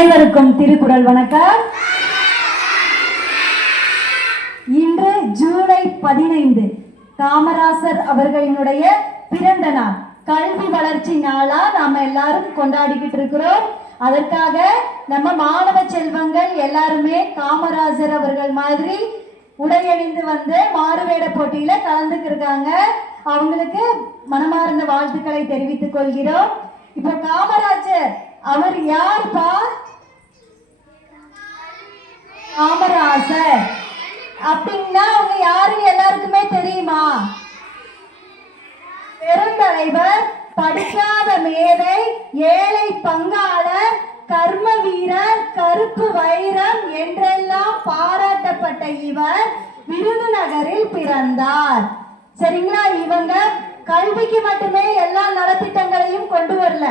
அனைவருக்கும் திருக்குறள் வணக்கம். இன்று ஜூலை 15 காமராசர் அவர்களினுடைய பிறந்த நாள். கல்வி வளர்ச்சி நாளா நாம எல்லாரும் கொண்டாடிக்கிட்டு இருக்கிறோம். அதற்காக நம்ம மாணவ செல்வங்கள் எல்லாருமே காமராஜர் அவர்கள் மாதிரி உடையணிந்து வந்து மாறுவேட போட்டியில கலந்துக்கிருக்காங்க. அவங்களுக்கு மனமார்ந்த வாழ்த்துக்களை தெரிவித்துக் கொள்கிறோம். இப்போ காமராஜர் அவர் யார்பா? காமராஜர் அப்படின்னா அவங்க யாருன்னு எல்லாருக்குமே தெரியுமா? பெருந்தலைவர், படிக்காத மேதை, ஏழை பங்காளர், கர்ம வீரர், கருப்பு வைரம் என்றெல்லாம் பாராட்டப்பட்ட இவர் விருதுநகரில் பிறந்தார். சரிங்களா? இவங்க கல்விக்கு மட்டுமே எல்லா நலத்திட்டங்களையும் கொண்டு வரல,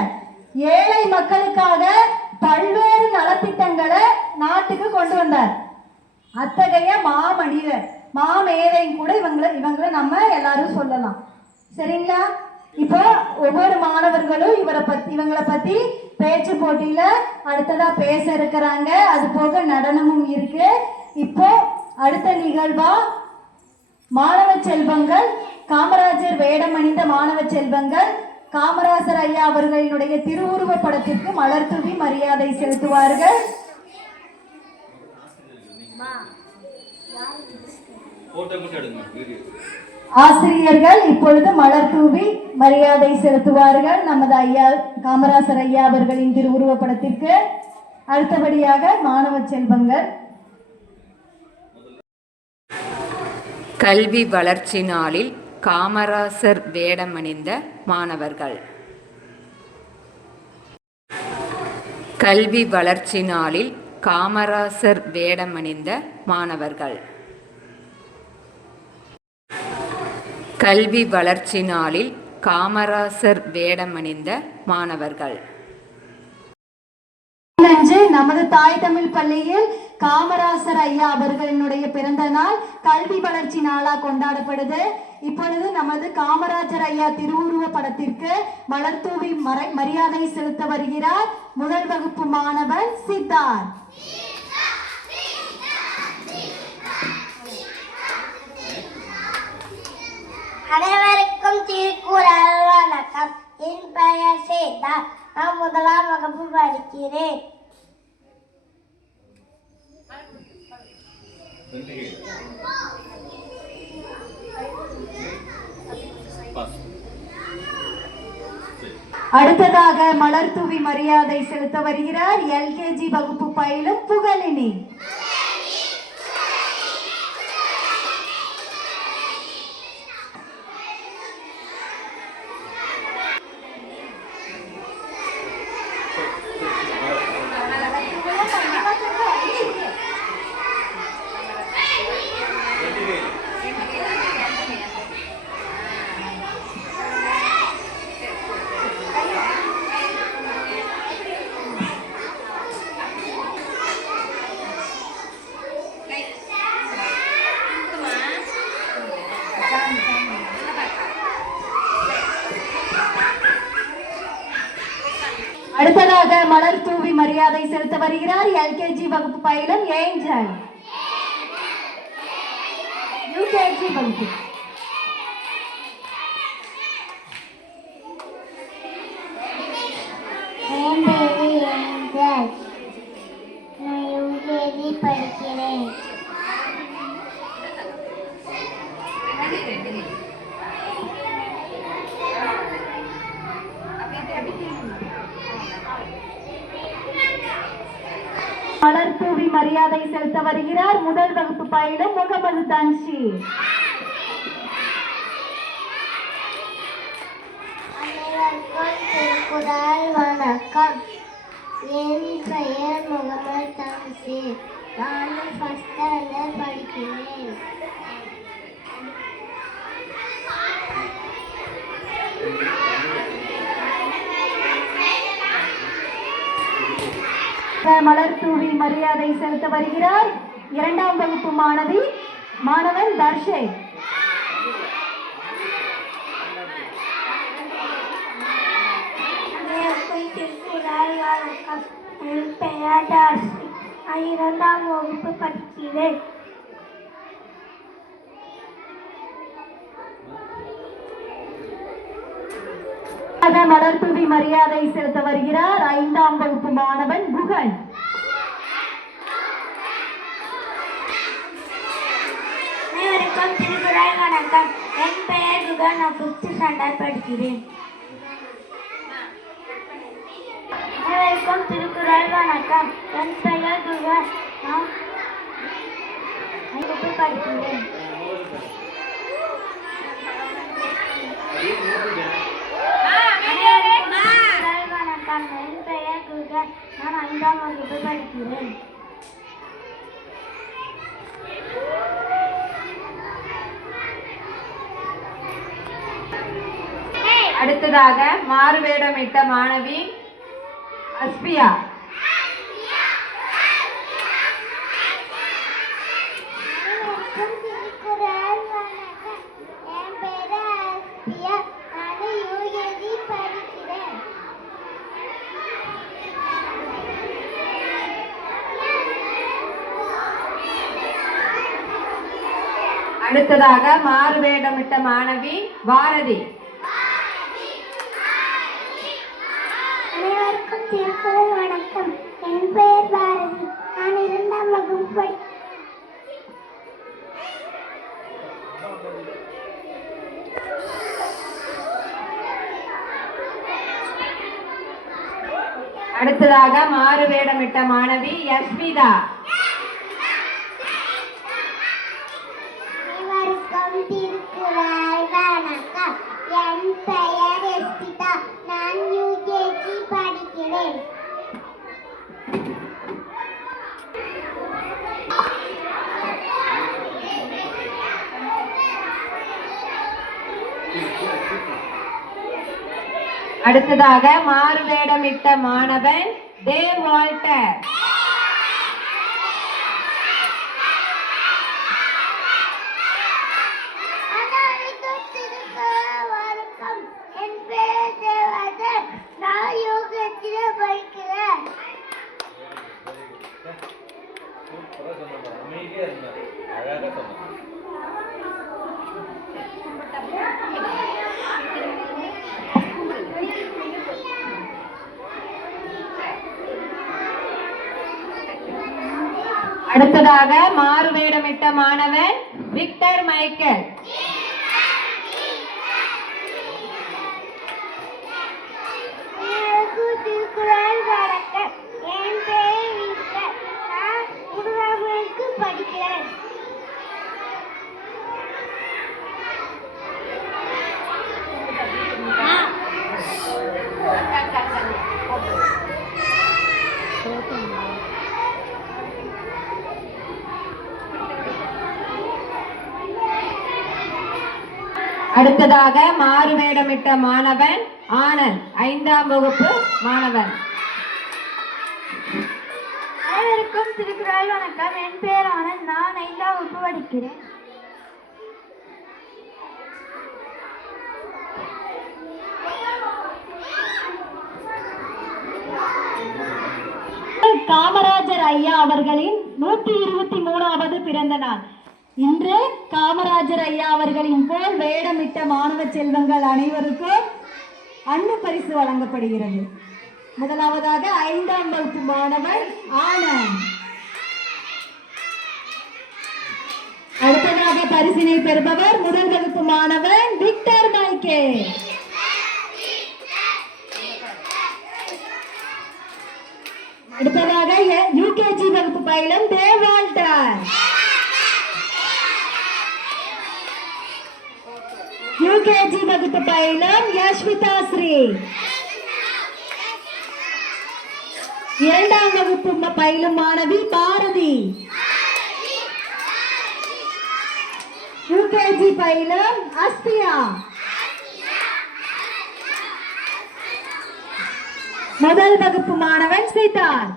ஏழை மக்களுக்காக பல்வேறு நலத்திட்டங்களை நாட்டுக்கு கொண்டு வந்தார். அத்தகைய மாமனிதர், மாமேதையும் கூட இவங்களை நம்ம எல்லாரும் சொல்லலாம். சரிங்களா? இப்போ ஒவ்வொரு மாணவர்களும் இவங்களை பத்தி பேச்சு போட்டியில அடுத்ததா பேச இருக்கிறாங்க. அது போக நடனமும் இருக்கு. இப்போ அடுத்த நிகழ்வா மாணவ செல்வங்கள், காமராஜர் வேடம் அணிந்த மாணவ செல்வங்கள் காமராஜர் ஐயா அவர்களினுடைய திருவுருவ படத்திற்கு மலர் தூவி மரியாதை செலுத்துவார்கள். ஆசிரியர்கள் இப்பொழுது மலர் தூவி மரியாதை செலுத்துவார்கள் நமது ஐயா காமராஜர் ஐயா அவர்களின் திருவுருவ படத்திற்கு. அடுத்தபடியாக மாணவ செல்வங்கள். கல்வி வளர்ச்சி நாளில் காமராசர் வேடமணிந்த மாணவர்கள். கல்வி வளர்ச்சி நாளில் காமராசர் வேடமணிந்த மாணவர்கள். கல்வி வளர்ச்சி நாளில் காமராசர் வேடமணிந்த மாணவர்கள். நமது தாய் தமிழ் பள்ளியில் காமராசர் ஐயா அவர்களினுடைய பிறந்த நாள் கல்வி வளர்ச்சி நாளா கொண்டாடப்படுது. இப்பொழுது நமது காமராஜர் ஐயா திருவுருவ படத்திற்கு மலர் தூவி மரியாதை செலுத்த வருகிறார் முதல் வகுப்பு மாணவன் சித்தார்த். அனைவருக்கும் திருக்குறள் வணக்கம். என் பெயர் சித்தார்த். நான் முதலாம் வகுப்பு படிக்கிறேன். அடுத்ததாக மலர் தூவி மரியாதை செலுத்த வருகிறார் LKG வகுப்பு பயிலும் புகழினி. அடுத்ததாக மலர் தூவி மரியாதை செலுத்த வருகிறார் LKG வகுப்பு பயிலும் ஏஞ்சல். UKG வகுப்பு. என் பேரு ஏஞ்சல். நான் UKG படிக்கிறேன். மலர் தூவி மரியாதை செலுத்த வருகிறார் முதல் வகுப்பு பயிலும் முகமது தன்ஷி. அனைவருக்கும் திருக்குறள் வணக்கம். என் பெயர் முகமது தன்ஷி. நான் ஃபர்ஸ்ட் ஸ்டாண்டர்ட் படிக்கிறேன். மலர் தூவி மரியாதை செலுத்த வருகிறார் இரண்டாம் வகுப்பு மாணவன் தர்ஷே. திருக்குறள் வணக்கம். என் பெயர் ராஜாஸ்ரீ. நான் 2ஆம் வகுப்பு படிக்கிறேன். மலர்தூவி மரியாதை செலுத்த வருகிறார் 5ஆம் வகுப்பு மாணவன் குகன். அனைவருக்கும் திருக்குறள் வணக்கம். என் பெயர் குகன். நான் 5th ஸ்டாண்டர்ட் படிக்கிறேன். அனைவருக்கும் திருக்குறள் வணக்கம். என் பெயர் குகன். நான் 5th வகுப்பு படிக்கிறேன். வணக்கம். என் பெயர் குகன். நான் 5ஆம் வகுப்பு படிக்கிறேன். அடுத்ததாக மாறுவேடமிட்ட மாணவி அஸ்பியா. திருக்குறள் வணக்கம். என் பெயர் அஸ்பியா. நான் யூகேஜி படிக்கிறேன். அடுத்ததாக மாறுவேடமிட்ட மாணவி பாரதி. அனைவருக்கும் திருக்குறள் வணக்கம். என் பெயர் பாரதி. நான் 2ஆம் வகுப்பு அடுத்ததாக மாறுவேடமிட்ட மாணவி யஸ்மிதா. அனைவருக்கும் திருக்குறள் வணக்கம். என் பெயர் யஸ்மிதா. நான் யூகேஜி படிக்கிறேன். அடுத்ததாக மாறுவேடமிட்ட மாணவன் தேவ் வால்டர். அனைவருக்கும் திருக்குறள் வணக்கம். என் பெயர் தேவதர். நான் யூகேஜி படிக்கிறேன். அடுத்ததாக மாறுவேடமிட்ட மாணவன் விக்டர் மைக்கேல். அனைவருக்கும் திருக்குறள் வணக்கம். என் பெயர் விக்டர். நான் 3ஆம் வகுப்பு படிக்கிறேன். அடுத்ததாக மாறுவேடமிட்ட மாணவன் ஆனந்த், 5ஆம் வகுப்பு மாணவன். அனைவருக்கும் திருக்குறள் வணக்கம். என் பெயர் ஆனந்த். நான் 5ஆம் வகுப்பு படிக்கிறேன். காமராஜர் ஐயா அவர்களின் 123வது பிறந்த நாள். இன்று காமராஜர் ஐயா அவர்களின் போல் வேடமிட்ட மாணவ செல்வங்கள் அனைவருக்கும் அன்பு பரிசு வழங்கப்படுகிறது. முதலாவதாக 5ஆம் வகுப்பு மாணவர் ஆனந்த். அடுத்ததாக பரிசினை பெறுபவர் முதல் வகுப்பு மாணவன் விக்டர் மைக்கேல். அடுத்ததாக யூகேஜி வகுப்பு பயிலும் தேவ் வால்டர். யூகேஜி வகுப்பு பயிலும் யஷ்மிதா ஸ்ரீ. 2ஆம் வகுப்பு பயிலும் மாணவி பாரதி. யூகேஜி பயிலும் அஸ்பியா. முதல் வகுப்பு மாணவன் சித்தார்த்.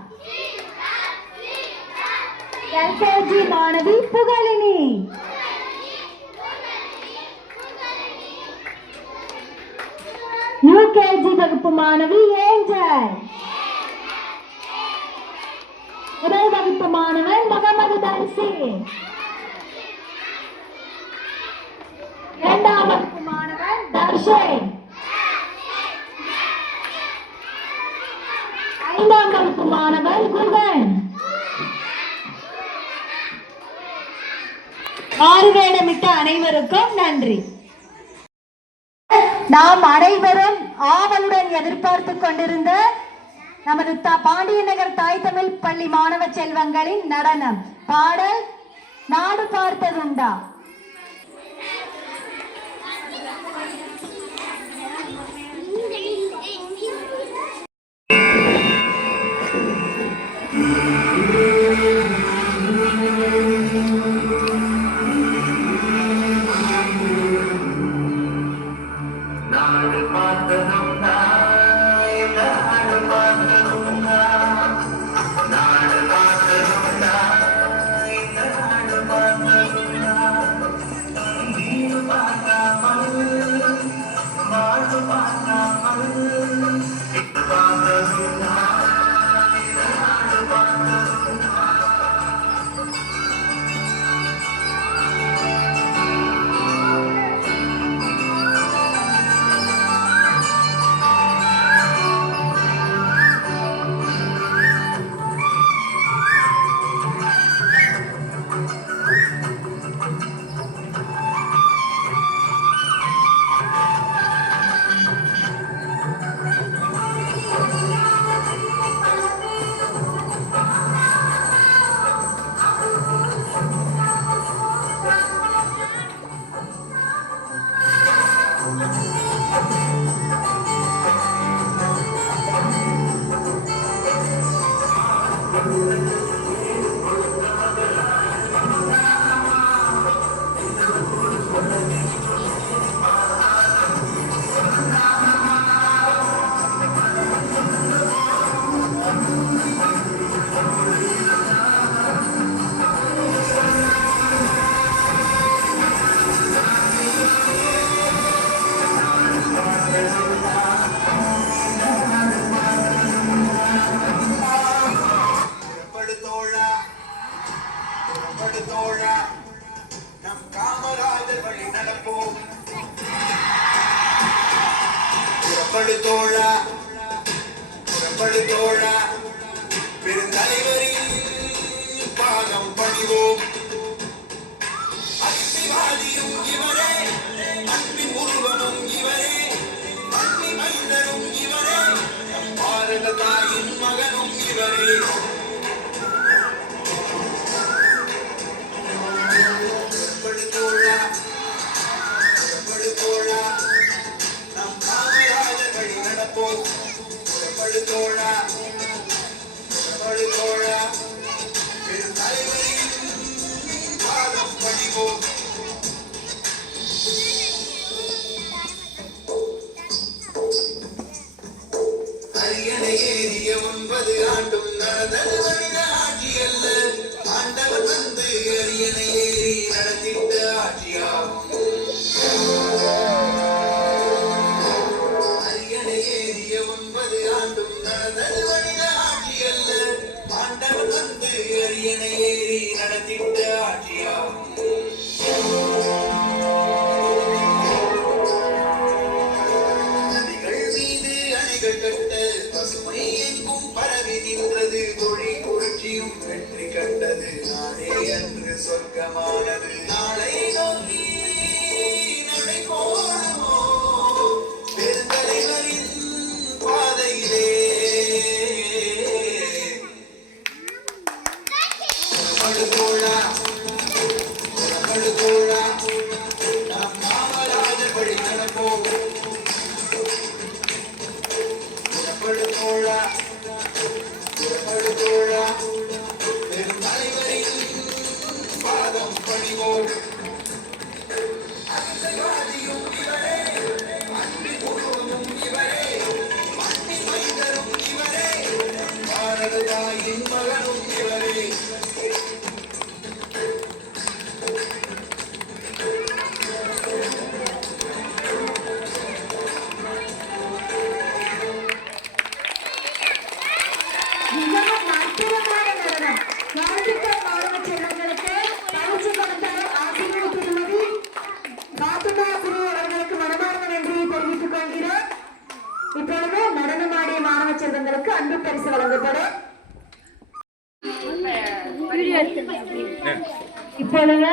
எல்கேஜி மாணவி புகழினி. யூகேஜி வகுப்பு மாணவி ஏஞ்சல். வகுப்பு மாணவன் முகமது தன்சி. இரண்டாம் வகுப்பு மாணவன் தர்ஷன். ஐந்தாம் வகுப்பு மாணவன் குகன். மாறுவேடமிட்ட அனைவருக்கும் நன்றி. நாம் அனைவரும் ஆவலுடன் எதிர்பார்த்து கொண்டிருந்த நமது பாண்டிய நகர் தாய் தமிழ் பள்ளி மாணவ செல்வங்களின் நடனம் பாடல் நாடு பார்த்ததுண்டா. நம் காமராஜர் வழி நடப்போம். புறப்படு தோழா, புறப்படு தோழா, பெருந்தலைவரின் பாதம் பணிவோம். அத்திவாதியும் இவரே, அன்பின் உருவமும் இவரே, அன்பி மைந்தனும் இவரே, நம் பாரத தாயின் மகனும் இவரே. நம் காமராஜர் வழி நடப்போம். புறப்படு தோழா, புறப்படு தோழா, பெரும் தலைவரின் பாதம் பணிவோம். அரியணை ஏறிய 9 ஆண்டும் நடந்தது மனித ஆட்சி அல்ல. ஆண்டவர் வந்து அரியணை ஏறி நடத்திட்ட ஆட்சியாகும். அரியணை ஏறிய 9 ஆண்டும் நடந்தது மனித ஆட்சி அல்ல. ஆண்டவர் வந்து அரியணை ஏறி நடத்திட்ட ஆட்சியாகும். நதிகள் மீது அணைகள் கட்ட பசுமை எங்கும் பரவி நின்றது. தொழில் புரட்சியும் வெற்றி கண்டது. நாளே அன்று சொர்க்கமானது. நாளை நோக்கி நடை போடுவோம் பெருந்தலைவரின் பாதையிலே. புறப்படு தோழா, புறப்படு தோழா, நாம் காமராஜர் வழி நடப்போம். புறப்படு தோழா, புறப்படு தோழா, பெரும் தலைவரின் பாதம் பணிவோம். அத்திவாதியும் இவரே, அன்பின் உருவமும் இவரே, அன்பின் மைந்தரும் இவரே, பாரத தாயின் மகனும் இவரே. இப்பொழுது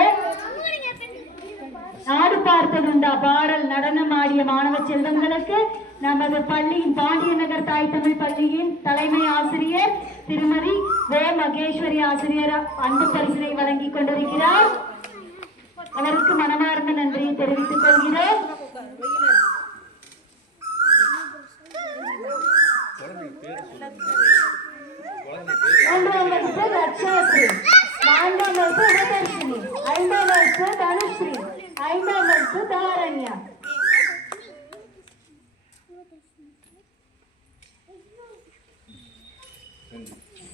நாடு பார்த்ததுண்டா பாடல் நடனம் ஆடிய மாணவ செல்வங்களுக்கு நமது பள்ளியின் பாண்டிய நகர் தாய் தமிழ் பள்ளியின் தலைமை ஆசிரியர் திருமதி வே மகேஸ்வரி ஆசிரியர் அன்பு பரிசினை வழங்கிக் கொண்டிருக்கிறார். அவருக்கு மனமார்ந்த நன்றியை தெரிவித்துக் கொள்கிறோம். ஒன்றாம் வகுப்பு லட்சாஸ்ரீ, 4ஆம் வகுப்பு உபதர்ஷினி, 5ஆம் வகுப்பு தனுஸ்ரீ, 5ஆம் வகுப்பு தாரண்யா.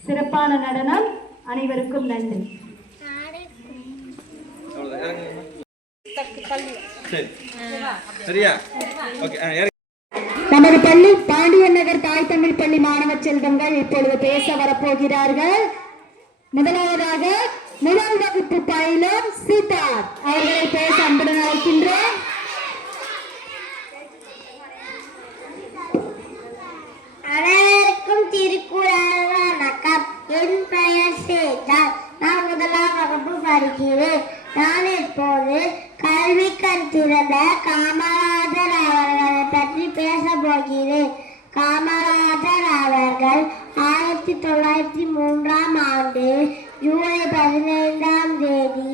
சிறப்பான நடனம், அனைவருக்கும் நன்றி. நமது பள்ளி பாண்டிய நகர் தாய் தமிழ் பள்ளி மாணவ செல்வங்கள் இப்பொழுது பேச வரப்போகிறார்கள். முதலாவதாக முதல் வகுப்பு பயிலும் சித்தார்த் அவர்களை பேச அன்புடன் அழைக்கின்றோம். அனைவருக்கும் திருக்குறள் வணக்கம். என் பெயர் சேகர். நான் முதலாம் வகுப்பு படிக்கிறேன். நான் இப்போது கல்வி கண் திறந்த காமராஜர் அவர்களை பற்றி பேச போகிறேன். காமராஜர் அவர்கள் 1903ஆம் ஆண்டு ஜூலை 15ஆம் தேதி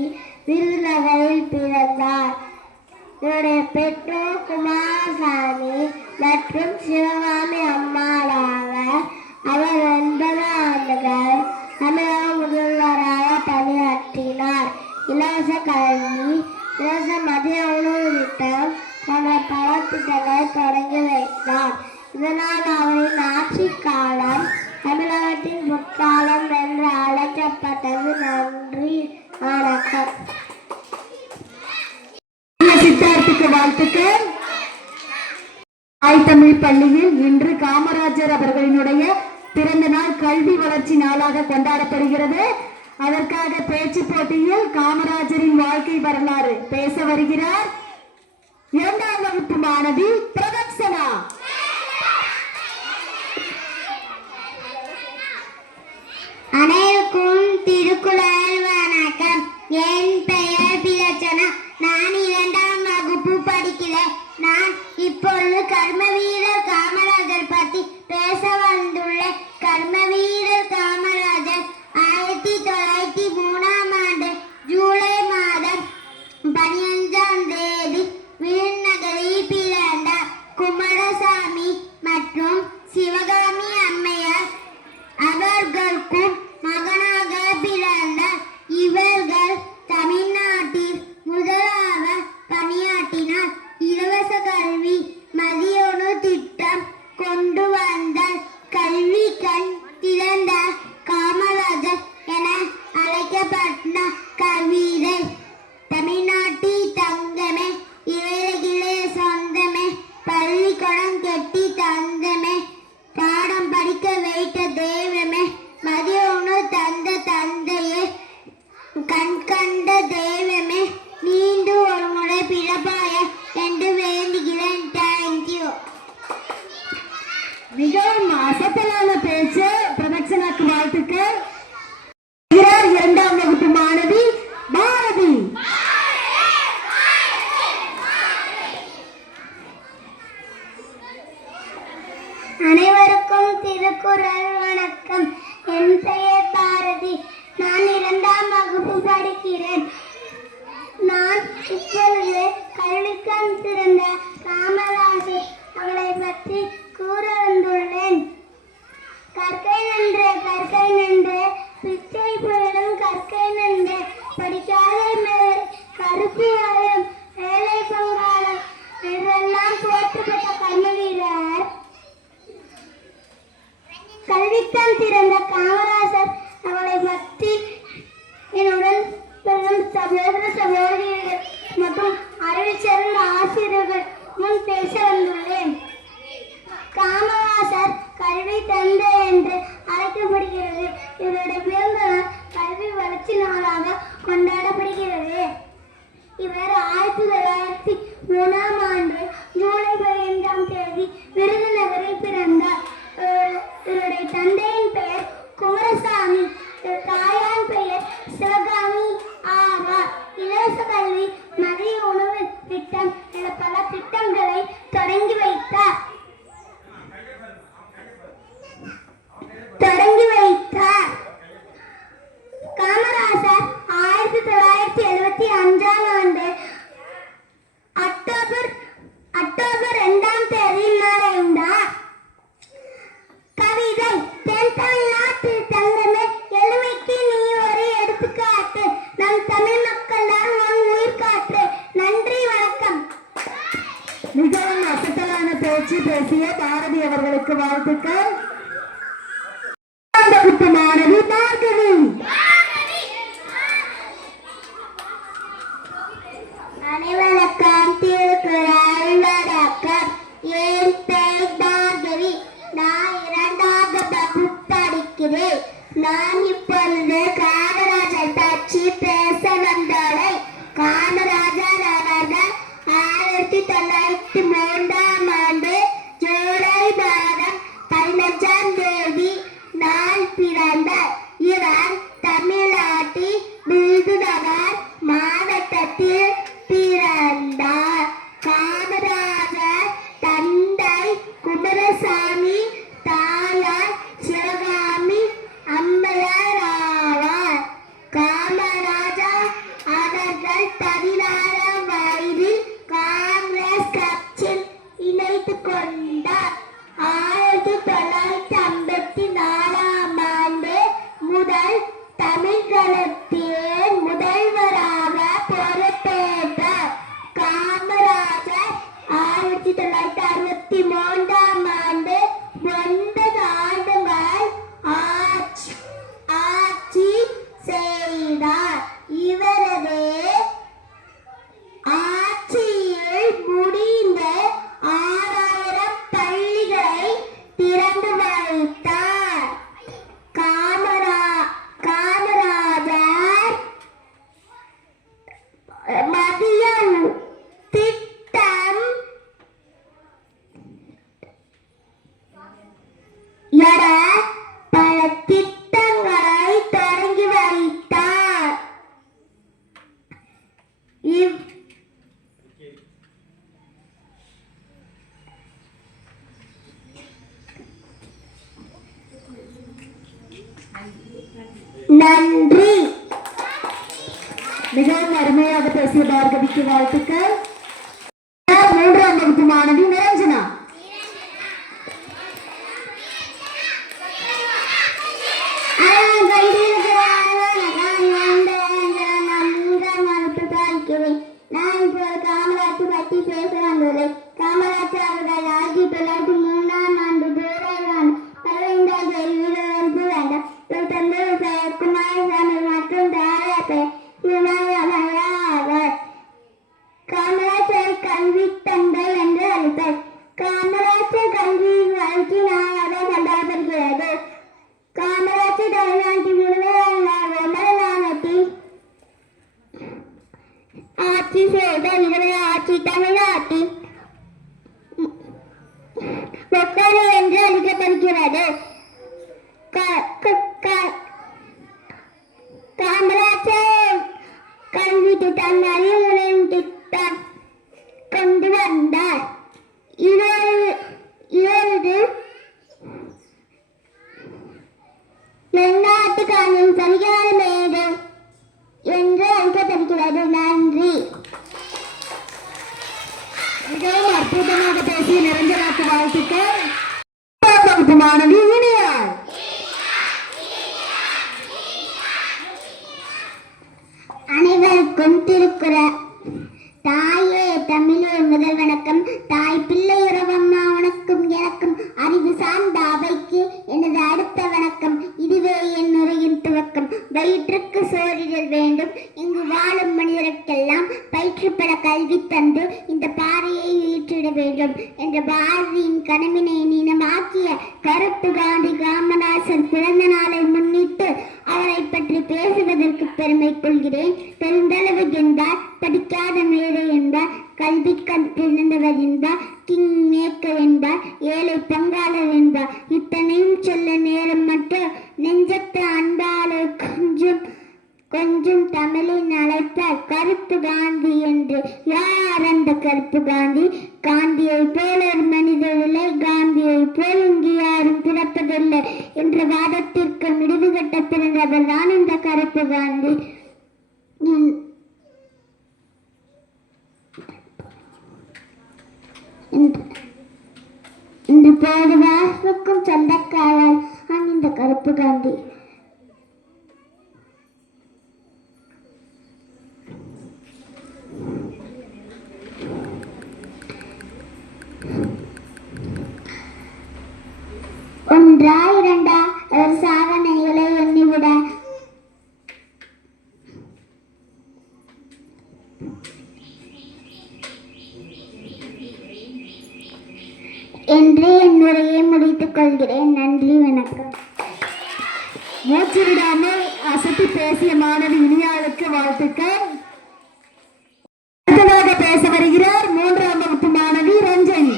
விருதுநகரில் பிறந்தார். இவருடைய பெற்றோர் குமாரசாமி மற்றும் சிவகாமி அம்மாளாவர். அவர் 9 ஆண்டுகள் தமிழக முதல்வராக பணியாற்றினார். இலவச கல்வி, இலவச மதிய உணவு திட்டம் போன்ற பல திட்டங்களை தொடங்கி வைத்தார். இதனால் அவரின் ஆட்சி காலம் தமிழகத்தின் பொற்காலம் என்று அழைக்கப்பட்டது. நன்றி, வணக்கம். சித்தார்த்துக்கு வாழ்த்துக்கள். தாய் தமிழ் பள்ளியில் இன்று காமராஜர் அவர்களினுடைய பிறந்த நாள் கல்வி வளர்ச்சி நாளாக கொண்டாடப்படுகிறது. அதற்காக பேச்சு போட்டியில் காமராஜரின் வாழ்க்கை வரலாறு பேச வருகிறார் 2ஆம் வகுப்பு மாணவி பிரதக்ஷனா. அனைவருக்கும் திருக்குறள் வணக்கம். என் பெயர் பிரதக்ஷனா. நான் 2ஆம் வகுப்பு படிக்கிறேன். நான் இப்பொழுது கர்மவீரர் காமராஜர் பற்றி பேச வந்துள்ளேன். கர்மவீரர் காமராஜர் 1903ஆம் ஆண்டு ஜூலை மாதம் 15ஆம் தேதி விருதுநகரில் பிறந்தார். குமாரசாமி மற்றும் சிவகாமி அம்மையார் அவர்களுக்கும் மகனாக பிறந்தார். இவர்கள் தமிழ்நாட்டில் முதலாக பணியாற்றினார். இலவச கல்வி, மதிய உணவு திட்டம் கொண்டு வந்தார். கல்வி கண் திறந்த காமராஜர் என அழைக்கப்பட்ட கவிதை. தமிழ்நாட்டில் தங்கமே, இவைகளே சொந்தமே, பள்ளிக்கூடம் கெட்டி தந்தமே, பாடம் படிக்க வைத்த தெய்வமே, மதிய உணவு தந்த தந்தையே, கண் கண்ட தெய்வமே, நீண்டு ஒரு முறை பிறப்பாய என்று வேண்டுகிறேன். தேங்க்யூ. மிகவும் அசத்தலான பேச்சு. பிரதக்ஷனாக்கு வாழ்த்துக்கள். 2ஆம் வகுப்பு மாணவி பாரதி. அனைவருக்கும் திருக்குறள் வணக்கம். என் பெயர் பாரதி. நான் 2ஆம் வகுப்பு படிக்கிறேன். நான் இப்பொழுது கல்விக்கண் திறந்த காமராஜர் அவளை பற்றி கூற வந்துள்ளேன். கற்கை நன்று கற்கை நன்று பிச்சை புயலும் கற்கை நன்று படிக்காத மேல் கருப்பு ஆயம் வேலை பங்காளம் என்றெல்லாம் போற்றப்பட்ட கர்மவீரர் கல்விக்கண் திறந்த காமராஜர் அவளை பற்றி என்னுடன் சகோதர சகோதரிகள் மற்றும் அறிவில் சிறந்த ஆசிரியர்கள் முன் பேச வந்துள்ளேன். காமராஜர் கல்வி தந்தை என்று அழைக்கப்படுகிறது. இவருடைய பிறந்த நாள் கல்வி வளர்ச்சி நாளாக கொண்டாடப்படுகிறது. இவர் 1903ஆம் ஆண்டு ஜூலை 15ஆம் தேதி விருதுநகரில் பிறந்தார். இவருடைய தந்தையின் பெயர் குமாரசாமி, தாயார் பெயர் பேசிய பாரதி அவர்களுக்கு வாழ்த்துக்கள். மாணவி பார்கவி. அனைவருக்கும் திருக்குறள் வணக்கம். என் பெயர் பார்கவி. நான் 2ஆம் வகுப்பு படிக்கிறேன். நான் இப்பொழுது காமராஜர் பற்றி பேச வந்துள்ளேன். காமராஜர் அவர்கள் 1903ஆம் ஆண்டு ஜூலை மாதம் 15ஆம் தேதி நாள் பிறந்தார். இவர் தமிழ்நாட்டில் விருதுநகர் மாவட்டத்தில் பிறந்தார். காமராஜர் தந்தை குமாரசாமி, தாயார் சிவகாமி அம்மையார் ஆவார். காமராஜர் அவர்கள் 16ஆம் வயதில் காங்கிரஸ் கட்சியில் இணைத்துக் கொண்டார். 1954ஆம் ஆண்டு முதல் தமிழகத்தின் முதல்வராக பொறுப்பேற்றார். காமராஜர் 1963ஆம் ஆண்டு 9 ஆண்டுகள் ஆட்சி செய்தார். இவரது ஆட்சியில் முடிந்த 6000 பள்ளிகளை திறந்து வைத்தார். காமராஜர் மதிய திட்டம் என பல திட்டங்களை தொடங்கி வைத்தார். நன்றி. மிகவும் அருமையாக பேசிய பார்கவிக்கு வாழ்த்துக்கள். 3ஆம் வகுப்பு மாணவி நிரஞ்சனா. நான் இப்போது காமராஜர் பற்றி பேச வந்துள்ளேன். காமராஜர் அவர்கள் 1903ஆம் ஆண்டு ஜூலை மாதம் 15ஆம் தேதி உயிரிழந்து வேண்டார். இவர் தந்தை பெயர் குமாரசாமி மற்றும் தாயார் பெயர் சிவகாமியா ஆவார். காமராஜர் கல்வி தந்தை என்று அழைப்பார். காமராஜர் கல்வி வளர்ச்சி நாளாக கொண்டாடப்படுகிறது. காமராஜர் தமிழ்நாட்டில் முதலாளத்தில் ஆட்சி செய்த ஆட்சி தமிழ்நாட்டில் ஒப்பனை என்று அழைக்கப்படுகிறது. காமராஜர் கல்வி திட்டம் அறிவுரையும் திட்டம் கொண்டு வந்தார். இவரது நாட்டுக்கான சரியான மேடு என்று அழைக்கப்படுகிறது. நன்றி. மிகவும் அற்புதமாக பேசிய நிரஞ்சனாக்கு வாழ்த்துக்கள். 3ஆம் வகுப்பு மாணவி இனியார். அனைவருக்கும் திருக்குறள். தாயே தமிழே முதல் வணக்கம். தாய் பிள்ளை உறவம்மா உனக்கும் எனக்கும் அறிவு சார்ந்த அவைக்கு எனது அடுத்த வணக்கம். இதுவே என் உரையின் துவக்கம். வயிற்றுக்கு சோறிடல் வேண்டும். இங்கு வாழும் மனிதருக்கெல்லாம் பயிற்றுப்பட கல்வி தந்து இந்த பாறையை ஈற்றிட வேண்டும் என்ற பாரதியின் கனவினை நீனமாக்கிய கருப்பு காந்தி காமராசர் பிறந்த நாளை முன்னிட்டு அவரை பற்றி பேசுவதற்கு பெருமை கொள்கிறேன். பெருந்தளவு என்பார், படிக்காத மேடை என்பார், கல்வி கற்றிருந்தவர் என்பார், கிங் மேக்கர் என்பார், ஏழை பங்காளர் என்பார். இத்தனையும் சொல்ல நேரம் மட்டும் நெஞ்சத்து அன்பாளர் கொஞ்சம் தமிழின் அழைப்பார் கருப்பு காந்தி என்று. யார் அந்த கருப்பு காந்தி? காந்தியை போல ஒரு மனிதர் இல்லை, காந்தியை போல் இங்கு யாரும் பிறப்பதில்லை என்ற வாதத்திற்கு முடிவு கட்ட பிறந்தவர் தான் இந்த கருப்பு காந்தி. இந்த போது வாசுக்கும் சொந்தக்காரர் இந்த கருப்பு காந்தி. தெரிவித்துக் கொள்கிறேன். நன்றி, வணக்கம். மூச்சு விடாமல் அசத்தி பேசிய மாணவி இனியாளுக்கு வாழ்த்துக்கள். அடுத்ததாக பேச வருகிறார் 3ஆம் வகுப்பு மாணவி ரஞ்சனி.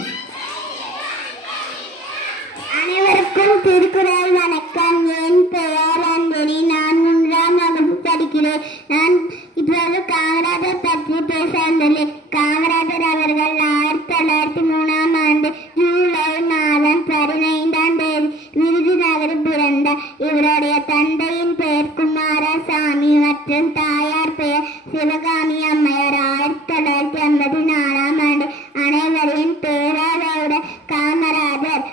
அனைவருக்கும் திருக்குறள் வணக்கம். என் பெயர் அஞ்சலி. நான் 3ஆம் வகுப்பு படிக்கிறேன். நான் இப்போது காமராஜர் பற்றி பேச வந்துள்ளேன். காமராஜர் அவர்கள் 1903ஆம் ஆண்டு ஜூலை மாதம் 15ஆம் தேதி விருதுநகரில் பிறந்தார். இவருடைய தந்தையின் பெயர் குமாரசாமி மற்றும் தாயார் பெயர் சிவகாமி அம்மையார். 1954ஆம் ஆண்டு அனைவரின் பேராதரவுடன் காமராஜர்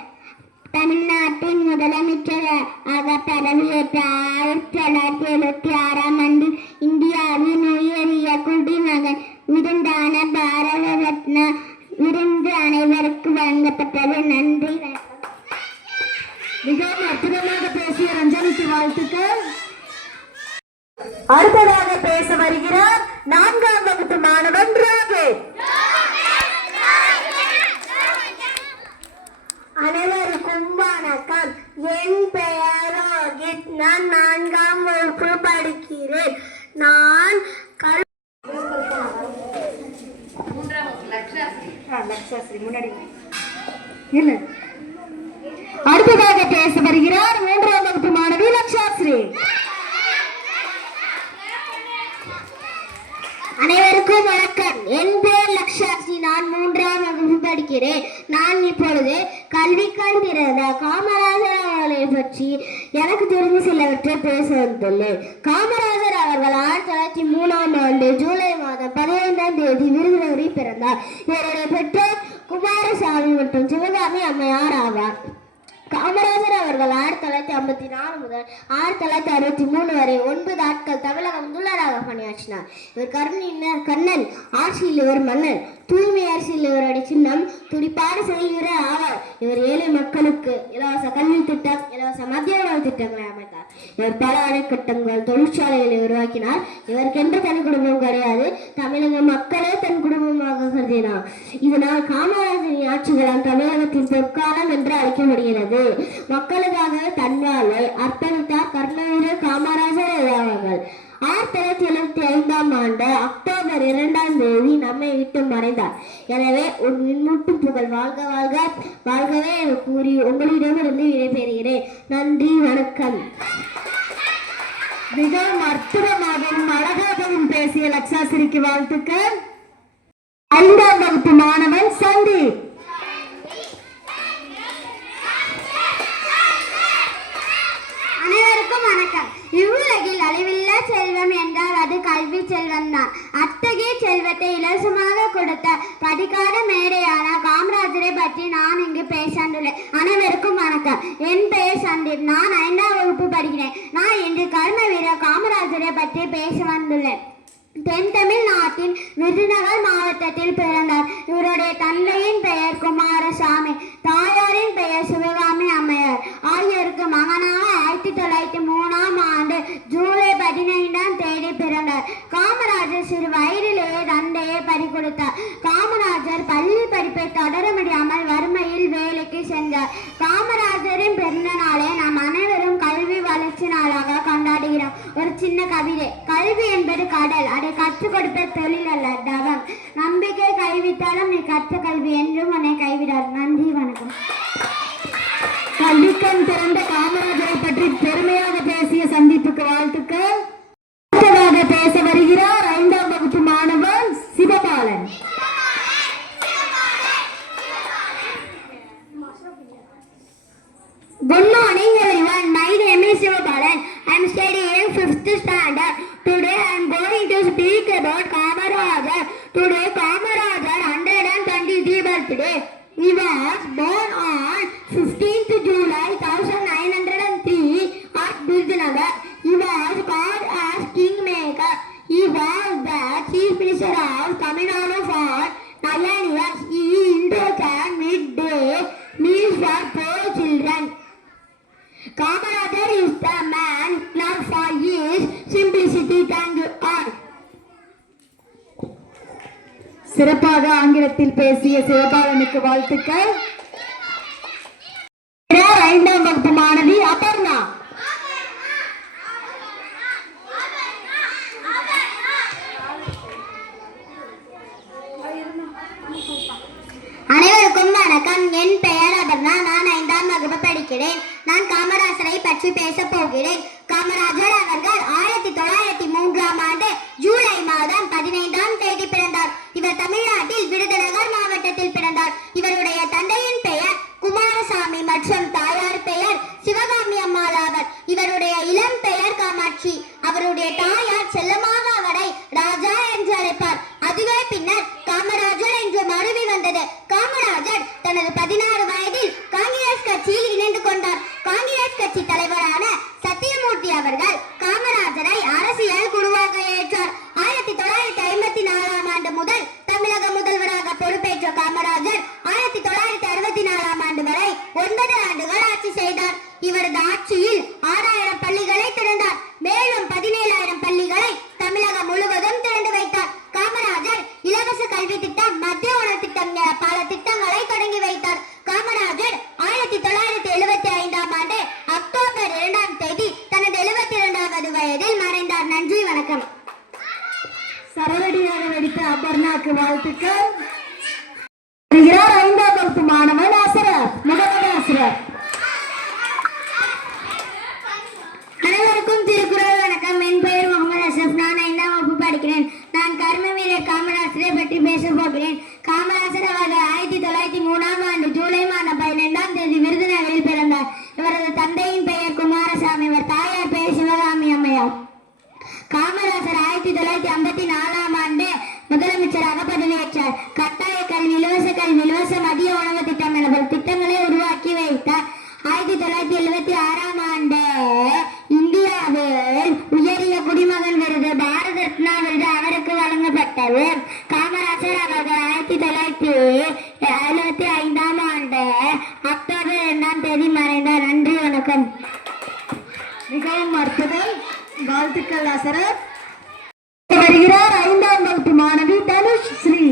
தமிழ்நாட்டின் முதலமைச்சராக பதவியேற்றார். 1976ஆம் ஆண்டு இந்தியாவின் உயரிய குடிமகன் விருந்தான பாரத ரத்னா விருந்து அனைவருக்கு வழங்கப்பட்டது. நன்றி. மிகவும் அற்புதமாக பேசிய ரஞ்சனிக்கு வாழ்த்துக்கள். அடுத்ததாக பேச வருகிறார் 4ஆம் வகுப்பு மாணவன் ராகு. அனைவருக்கும் வணக்கம். என் பெயர் ரோஹித். நான் 4ஆம் வகுப்பு படிக்கிறேன். நான் அடுத்ததாக பேச வருகிறார் 3ஆம் வகுப்பு மாணவி லக்ஷாஸ்ரீ. அனைவருக்கும் வணக்கம். என் பெயர் லக்ஷாஸ்ரீ. நான் 3ஆம் வகுப்பு படிக்கிறேன். நான் இப்பொழுது கல்விக்கால் பிறந்த காமராஜர் அவர்களை பற்றி எனக்கு தெரிந்து சிலவற்றை பேச வந்துள்ளேன். காமராஜர் அவர்கள் 1903ஆம் ஆண்டு ஜூலை மாதம் 15ஆம் தேதி விருதுநகரில் பிறந்தார். இவருடைய பெற்றோர் குமாரசாமி மற்றும் சிவகாமி அம்மையார் ஆவார். காமராஜர் அவர்கள் 1954 முதல் 1963 வரை 9 ஆட்கள் தமிழக முதல்வராக பணியாற்றினார். இவர் கண்ணன் ஆட்சியில் இவர் மன்னர், தூய்மை அரசியல் இவருடைய சின்னம், துடிப்பாடு செய்கிற ஆவார். இவர் ஏழை மக்களுக்கு இலவச கல்வி திட்டம், இலவச மத்திய உணவு திட்டங்களை அமைத்தார். இவர் பல அணைக்கட்டங்கள், தொழிற்சாலைகளை உருவாக்கினார். இவருக்கென்று தனி குடும்பம் கிடையாது. தமிழக மக்களே தன் குடும்பமாக கருதினார். இதனால் காமராஜரின் ஆட்சிகளால் தமிழகத்தின் பொற்காலம் என்று அழைக்கப்படுகிறது. மக்களுக்காக தன்வாழ்வை அர்ப்பணித்தார் கர்மவீரர் காமராஜர் அவர்கள். 1975ஆம் ஆண்டு அக்டோபர் 2ஆம் தேதி நம்மை விட்டு மறைந்தார். எனவே ஒரு மின்மூட்டும் புகழ் வாழ்க வாழ்க வாழ்கவே கூறி உங்களிடமிருந்து விடைபெறுகிறேன். நன்றி, வணக்கம். மிகவும் அற்புதமாகவும் அழகாகவும் பேசிய லக்ஷாஸ்ரீக்கு வாழ்த்துக்கள். 5ஆம் வகுப்பு மாணவன் சந்தீப். அனைவருக்கும் வணக்கம். இவ்வுலகில் அழிவில்லா செல்வம் என்றால் அது கல்வி செல்வம் தான். அத்தகைய செல்வத்தை இலவசமாக கொடுத்த படிக்காத மேடையான காமராஜரை பற்றி நான் இங்கு பேசந்துள்ளேன். அனைவருக்கும் வணக்கம். என் பெயர் சந்தீப். நான் 5ஆம் வகுப்பு படிக்கிறேன். நான் இன்று கர்ம வீரர் காமராஜரை பற்றி பேச வந்துள்ளேன். தென் தமிழ்நாட்டின் விருதுநகர் மாவட்டத்தில் பிறந்தார். இவருடைய தந்தையின் பெயர் குமாரசாமி, தாயாரின் பெயர் சிவகாமி அம்மையார். ஆகியோருக்கு மகனாக 1903ஆம் ஆண்டு ஜூலை 15ஆம் தேதி பிறந்தார். காமராஜர் சிறு வயதிலேயே தந்தையை பறிகொடுத்தார். காமராஜர் பள்ளி படிப்பை தொடர முடியாமல் வறுமையில் வேலைக்கு சென்றார். காமராஜரின் பிறந்த நாளை நாம் அனைவரும் கல்வி வளர்ச்சி நாளாக கொண்டாடுகிறோம். ஒரு சின்ன கவிதை. கல்வி என்பது கடல், அதை கற்றுக் கொடுப்ப தொழில் அல்ல, தவம். நம்பிக்கை கைவிட்டாலும் நீ கற்ற கல்வி என்றும் உன்னை கைவிடாது. நன்றி, வணக்கம். கல்விக்கண் திறந்த காமராஜரை பற்றி பெருமையாக பேசிய சந்திப்புக்கு வாழ்த்துக்கள். அடுத்ததாக பேச வருகிறார் 5ஆம் வகுப்பு மாணவன் Sivabalan. Good morning everyone. My name is Sivabalan. I am studying 5th standard. Today I am going to speak about Kamarajar. Today Kamarajar 123 birthday. He was born on 15th July 1903 at Virudunagar. He was called as Kingmaker. He was the Chief Minister of Tamil Nadu for 9 years. He introduced midday meals for poor children. Kamarajar is the man loved for his simplicity. Thank you all. சிறப்பாக ஆங்கிலத்தில் பேசிய சிவபாலனுக்கு வாழ்த்துக்கள். படிக்கிறேன். நான் காமராசரை பற்றி பேசப் போகிறேன். காமராஜர் அவர்கள் 1903ஆம் ஆண்டு ஜூலை மாதம் 15ஆம் தேதி பிறந்தார். இவர் தமிழ்நாட்டில் விருதுநகர் மாவட்டத்தில் பிறந்தார். இவருடைய தந்தையின் பெயர் குமாரசாமி மற்றும் தாயார் பெயர் சிவகாமி அம்மாள் ஆவர். இவருடைய இளம் பெயர் காமாட்சி. அவருடைய தாயார் செல்லமாக அவரை ராஜா என்று அழைப்பார். அதுவே பின்னர் காமராஜர் என்று மருவி வந்தது. காமராஜர் தனது 16 வயதில் காங்கிரஸ் கட்சியில் இணைந்து கொண்டார். காங்கிரஸ் கட்சி தலைவரான சத்தியமூர்த்தி அவர்கள் காமராஜரை அரசியல் குருவாக ஏற்றார். 1954ஆம் ஆண்டு முதல் தமிழக முதல்வராக பொறுப்பேற்ற காமராஜர் 1964ஆம் ஆண்டு வரை 9 ஆண்டுகள் ஆட்சி செய்தார். இவரது ஆட்சியில் 6000 பள்ளிகளை திறந்தார். மேலும் 17000 பள்ளிகளை தமிழகம் முழுவதும் திறந்து வைத்தார். காமராஜர் இலவச கல்வி திட்டம், மத்திய உணவு திட்டம் என பல திட்டங்களை தொடங்கி வைத்தார். காமராஜர் 1975ஆம் ஆண்டு அக்டோபர் 2ஆம் தேதி தனது 72வது வயதில் மறைந்தார். நன்றி, வணக்கம். சரவடியாக நடித்த அபர்ணாக்கு வாழ்த்துக்கள். வருகிறார் 5ஆம் வகுப்பு மாணவன் அஸ்ரப், முகமது அஸ்ரப். அனைவருக்கும் திருக்குறள் வணக்கம். என் பெயர் முகமது அஸ்ரப். நான் 5ஆம் வகுப்பு படிக்கிறேன். நான் கர்ம வீரர் காமராஜரை பற்றி பேச போகிறேன். காமராஜர் அவர்கள் 1903ஆம் ஆண்டு ஜூலை மாதம் 15ஆம் தேதி விருதுநகரில் பிறந்தார். இவரது தந்தையின் பெயர் குமாரசாமி. இவர் தாயார் பெயர் சிவகாமி அம்மையார். காமராஜர் 1954ஆம் ஆண்டு முதலமைச்சராக பதவியேற்றார். கட்டாய கல்வி, இலவச கல்வி, இலவச மதிய உணவு திட்டம் என பல திட்டங்களை உருவாக்கி வைத்தார். 1976ஆம் ஆண்டு இந்தியாவில் உயரிய குடிமகன் விருது, பாரத ரத்னா விருது அவருக்கு வழங்கப்பட்டது. காமராஜர் அவர்கள் 1975ஆம் ஆண்டு அக்டோபர் 2ஆம் தேதி மறைந்தார். நன்றி, வணக்கம். மிகவும் அற்புதம். வாழ்த்துக்கள் அஸ்ரப். வருகிறார் 5ஆம் வகுப்பு மாணவி தனுஷ் ஸ்ரீ.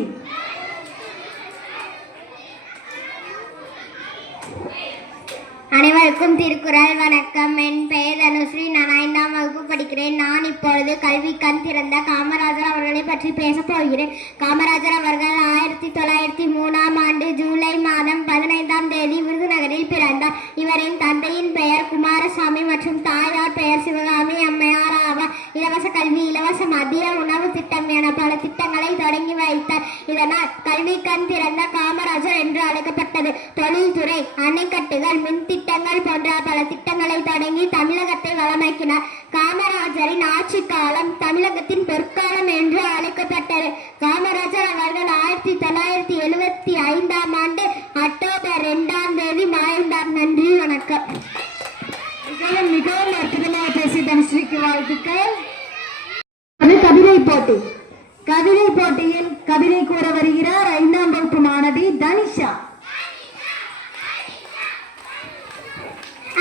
அனைவருக்கும் திருக்குறள் வணக்கம். என் பெயர் தனுஸ்ரீ. நான் 5ஆம் வகுப்பு படிக்கிறேன். நான் இப்பொழுது கல்வி கண் திறந்த காமராஜர் அவர்களை பற்றி பேசப் போகிறேன். காமராஜர் அவர்கள் 1903ஆம் ஆண்டு ஜூலை மாதம் 15ஆம் தேதி விருதுநகரில் பிறந்தார். இவரின் தந்தையின் பெயர் குமாரசாமி மற்றும் தாயார் பெயர் சிவகாமி அம்மையார் ஆவார். இலவச கல்வி, இலவச மதிய உணவு திட்டம் என பல திட்டங்களை தொடங்கி வைத்தார். இதனால் கல்வி கண் திறந்த காமராஜர் என்று அழைக்கப்பட்டது. தொழில்துறை, அணைக்கட்டுகள், மின் திட்டங்கள் போன்ற பல திட்டங்களை தொடங்கி தமிழகத்தை வளமாக்கினார். காமராஜரின் ஆட்சி காலம் தமிழகத்தின் பொற்காலம் என்று அழைக்கப்பட்டது. காமராஜர் அவர்கள் 1975ஆம் ஆண்டு அக்டோபர் 2ஆம் தேதி மறைந்தார். நன்றி, வணக்கம். மிகவும் அற்புதமாக பேசிய தனுஸ்ரீக்கு வாழ்த்துக்கள். கவிதை போட்டி. கவிதை போட்டியில் கவிதை கூற வருகிறார் 5ஆம் வகுப்பு மாணவி தனிஷா.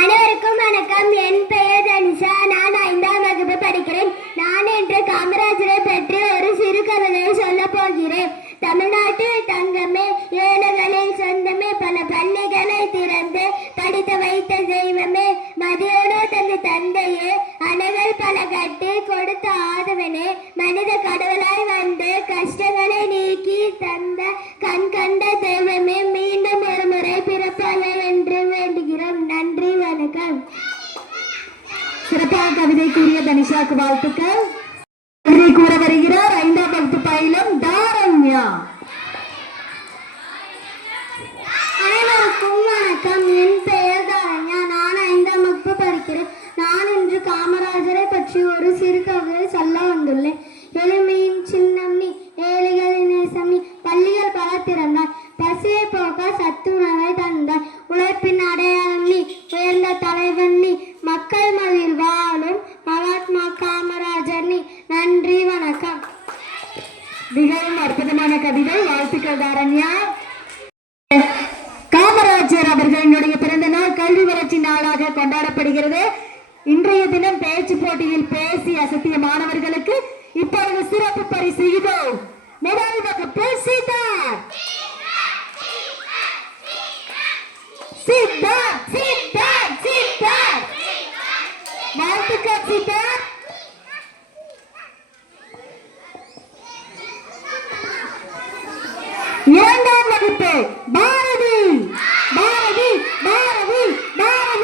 அனைவருக்கும் வணக்கம். என் பெயர் தனிஷா. நான் 5ஆம் வகுப்பு படிக்கிறேன். நான் இன்று காமராஜரை பற்றி ஒரு சிறு கவிதையை சொல்ல போகிறேன். தமிழ்நாட்டில் தங்கமே, ஏழைகளில் சொந்தமே, பல பள்ளிகளை திறந்து படித்து வைத்த தெய்வமே, மதியோடு தந்த தந்தையே, அணைகள் பல கட்டி கொடுத்த ஆதவனே, மனித கடவுளாய் வந்து கஷ்டங்களை நீக்கி தந்த கண் கண்ட தெய்வமே, மீண்டும் ஒரு முறை பிறப்பாக என்று வேண்டுகிறோம். நன்றி, வணக்கம். சிறப்பாக கவிதை கூறிய தனிஷாக்கு வாழ்த்துக்கள். கவிதை கூற வருகிறார் 5ஆம் வகுப்பு பயிலும் தாரண்யா. அனைவருக்கும் வணக்கம். என் பெயர் தாரண்யா. நான் 5ஆம் வகுப்பு படிக்கிறேன். நான் இன்று காமராஜரை பற்றி ஒரு சிறு கவிதை சொல்ல வந்துள்ளேன். எளிமையின் சின்னம் நீ, ஏழைகளின் நேசம் நீ, பள்ளிகள் பல திறந்தாய், பசியை போக்க சத்துணவை தந்தாய், உழைப்பின் அடையாளம் நீ, உயர்ந்த தலைவன் நீ, மக்கள் மதில் வாழும் மகாத்மா காமராஜர் நீ. நன்றி, வணக்கம். மிகவும் அற்புதமான கவிதை. வாழ்த்துக்கள் தாரண்யா. காமராஜர் அவர்களுடைய பிறந்த நாள் கல்வி வளர்ச்சி நாளாக கொண்டாடப்படுகிறது. இன்றைய தினம் பேச்சு போட்டியில் பேசி அசத்திய மாணவர்களுக்கு இப்பொழுது சிறப்பு பரிசு இதோ. முதல் வகுப்பு சித்தார்த். சித்தார்த், சித்தார்த், சித்தார்த். வாழ்த்துக்கள் சித்தார்த். இரண்டாம் வகுப்பு பாரதி. பாரதி, பாரதி, பாரதி.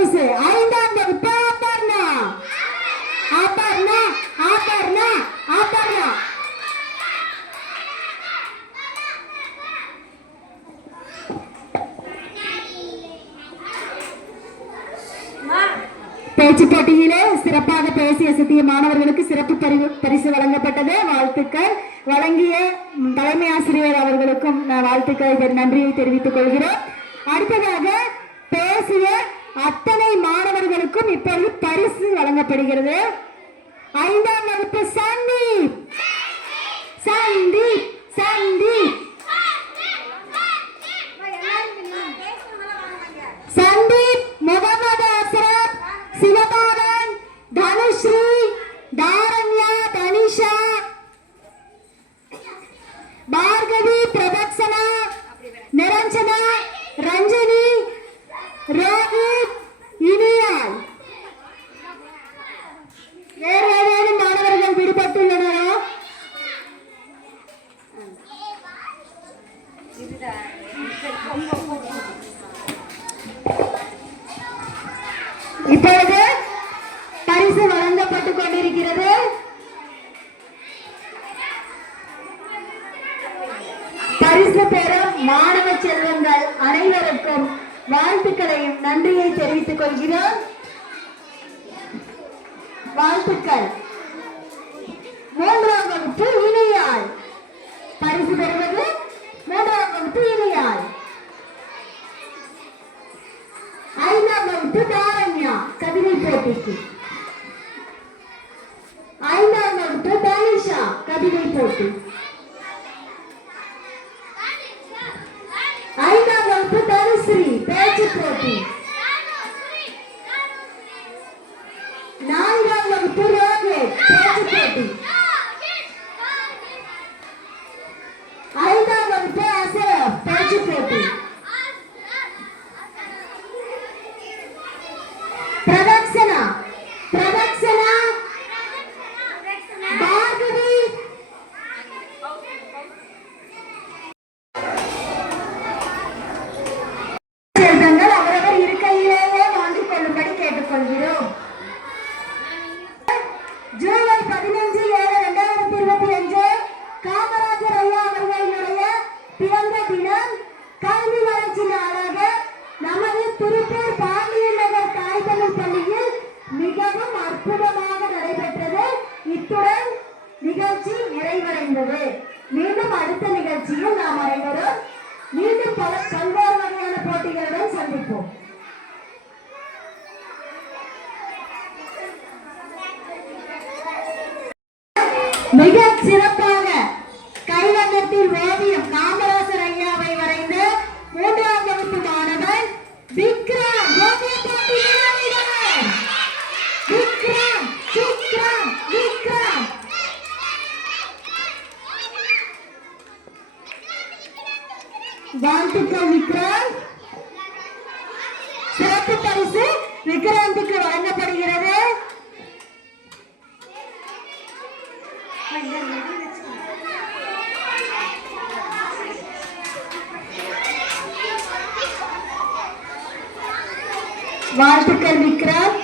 பரிசு 5ஆம் வகுப்பு அபர்ணா. அபர்ணா அபர்ணா அபர்ணா. பேச்சு போட்டியிலே சிறப்பாக பேசி அசத்திய மாணவர்களுக்கு சிறப்பு பரிசு வழங்கப்பட்டது. வாழ்த்துக்கள். வழங்கிய தலைமை ஆசிரியர் அவர்களுக்கும் வாழ்த்துக்களை நன்றியை தெரிவித்துக் கொள்கிறோம். அடுத்ததாக பேசிய அத்தனை மாணவர்களுக்கும் இப்பொழுது பரிசு வழங்கப்படுகிறது. 5ஆம் வகுப்பு சந்தீப் சந்தீப் சந்தீப் சந்தீப், முகமது அஸ்ரப், சிவபாலன், தனுஸ்ரீ, தாரண்யா, தனிஷா, பார்கவி, பிரபக்ஷனா, நிரஞ்சனா, ரஞ்சனி, ரோஹித், இனியால். வேறு ஏதேனும் மாணவர்கள் விடுபட்டுள்ளனரா? இப்பொழுது பரிசு வழங்கப்பட்டுக் கொண்டிருக்கிறது. பரிசு பெறும் மாணவ செல்வங்கள் அனைவருக்கும் வாழ்த்துக்களையும் நன்றியை தெரிவித்துக் கொள்கிறோம். வாழ்த்துக்கள். 3ஆம் வகுப்பு இனியால் பரிசு பெறுவது 3ஆம் வகுப்பு இனியால். 5ஆம் வகுப்பு தாரண்யா கவிதை போட்டிக்கு. 5ஆம் வகுப்பு தனிஷா கவிதை போட்டி. 5ஆம் வகுப்பு தனுஸ்ரீ பேச்சு போட்டி. 4ஆம் வகுப்பு ரோஹித் பேச்சு போட்டி. 5ஆம் வகுப்பு அஸ்ரப் பேச்சு போட்டி. பிரதக்ஷனா பிரதக்ஷனா பார்கவி செல்வங்கள் அவரவர் இருக்கையிலேயே வாங்கிக் கொள்ளும்படி கேட்டுக்கொள்கிறோம். ஜூலை 15/7/2025 காமராஜர் ஐயா அவர்களுடைய பிறந்த தினம். கல்வி வளர்ச்சி நாளாக நமது திருப்பூர் பாண்டியன் நகர் தாய் தமிழ் பள்ளியில் மிகவும் அற்புதமாக நடைபெற்றது. இத்துடன் நிகழ்ச்சி நிறைவடைந்தது. மீண்டும் அடுத்த நிகழ்ச்சியில் நாம் அனைவரும் மீண்டும் பல்வேறு வகையான போட்டிகளுடன் சந்திப்போம். மிக சிறப்பாக கைவண்ணத்தில் ஓவியம் காமராஜர் ஐயாவை வரைந்த 3ஆம் வகுப்பு மாணவன் விக்ரம். விக்ரம் விக்ரம் விக்ரம். வாழ்த்துக்கள் விக்ரம். சிறப்பு பரிசு விக்ராந்துக்கு வழங்கப்படுகிறது. வாழ்த்துக்கள் விக்ரம்.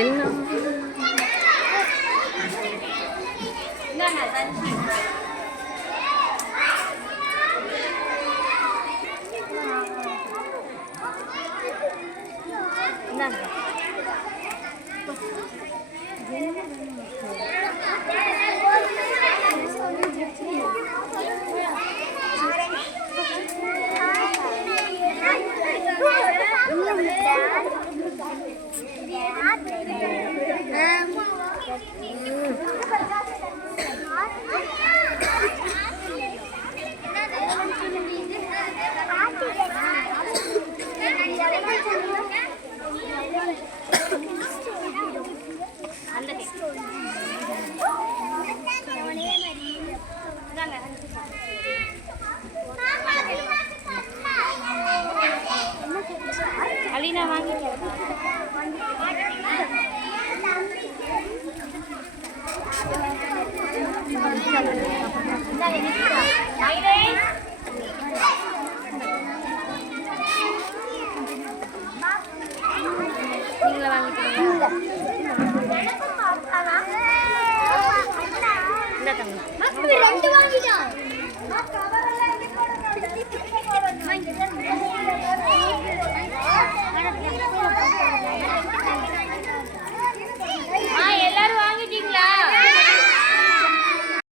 என்ன அலினா வாங்கி ஏய்,